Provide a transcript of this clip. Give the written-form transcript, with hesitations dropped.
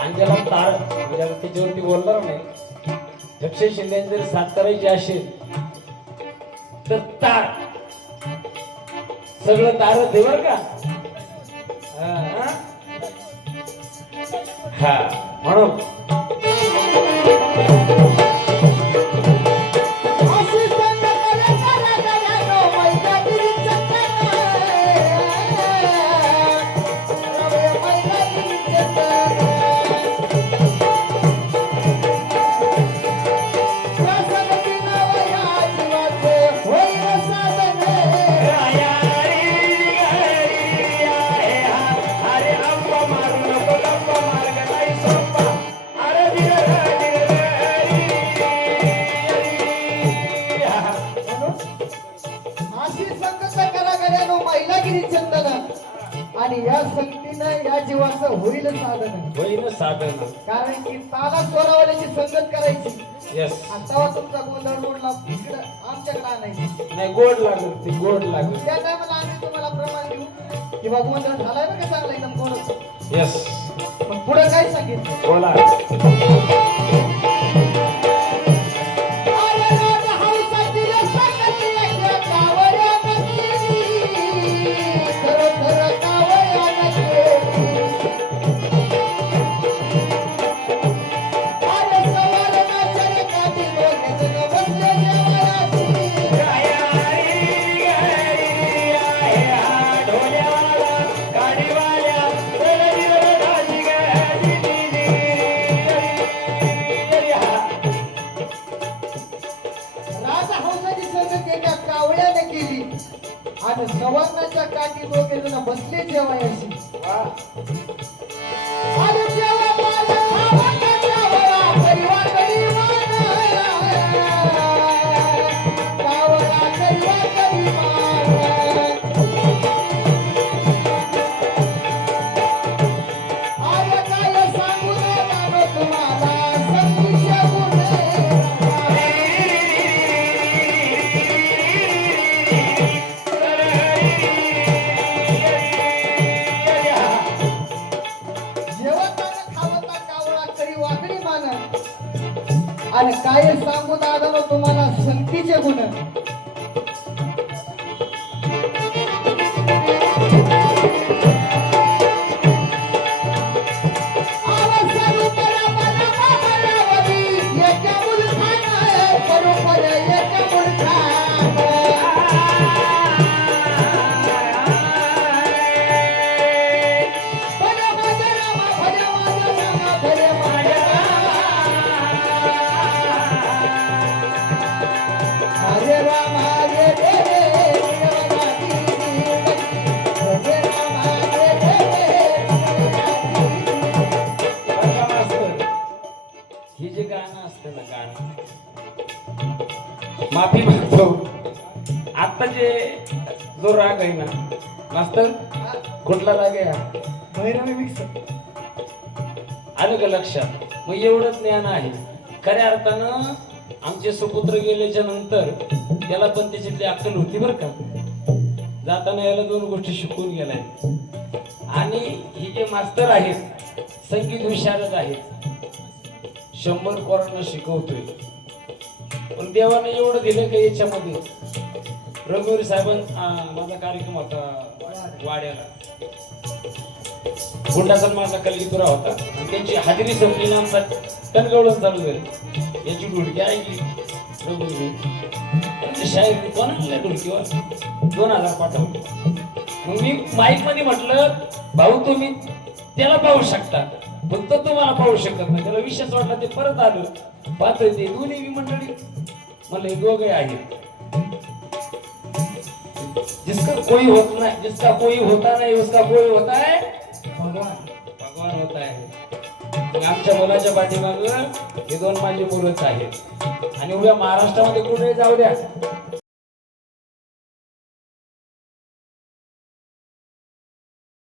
अंजला तार म्हणजे आता त्याच्यावरती बोलणार नाही. अक्षय शिंदे जर साथ करायची असेल तर तार सगळं तार दे बर का. हा म्हणून आणि या संगतीनं या जीवाचं होईल साधन कारण की ताला स्वरावाल्याची संगत करायची. यस आता तुमचा गोंधळ मोडला इकडं आमच्याकडे आणायची नाही. गोड लागल ती गोड लागल. त्या टायमाला आम्ही तुम्हाला प्रमाण देऊ किंवा गोंधळ झालाय ना का चांगला एकदम गोडच. यस मग पुढे काय सांगितलं बोला. आणि सवारणाच्या काठी दोघे जण बसले जेवायची. आणि जेव्हा आणि काय सांगू दादा तुम्हाला संगतीचे गुण. हे जे गाणं असतं ना गाणं माफी मागतो. आता जे जो राग आहे ना मास्तर कुठला राग आहे हा? भैरवी मिक्स आलं का लक्षात. मग एवढंच ज्ञान आहे. खऱ्या अर्थानं आमचे सुपुत्र गेल्याच्या नंतर त्याला पण त्याच्यातली अक्कल होती बरं का. जाताना याला दोन गोष्टी शिकून गेलाय. आणि हे जे मास्तर आहेत संगीत विशारद आहेत. 100 पोरांना शिकवतोय. पण देवाने एवढं दिलं का याच्यामध्ये. रघुवीर साहेबांचा माझा कार्यक्रम होता वाड्याला. गुंडाचा माझा कलगीतुरा होता आणि त्यांची हाजरी संपली ना आमचा टणगवळण चालू झाली. याची ढुडकी ऐकली रघुवीर शाहीर कोण आणलं ढुडकीवर 2000 पाठवले. मग मी माईक मध्ये म्हटलं भाऊ तुम्ही त्याला पाहू शकता फक्त तुम्हाला पाहू शकत नाही. त्याला विश्वास वाटला. ते परत आलं पाहतोय ते दोन्ही मंडळी म्हणलं हे दोघे आहेत. जिसका कोई होत नाही जिसका कोई होता नाही उसका कोई होता है भगवान होता है. आमच्या मुलाच्या पाठीमाग हे दोन माझे मुलंच आहेत. आणि उद्या महाराष्ट्रामध्ये कुठे जाऊ द्या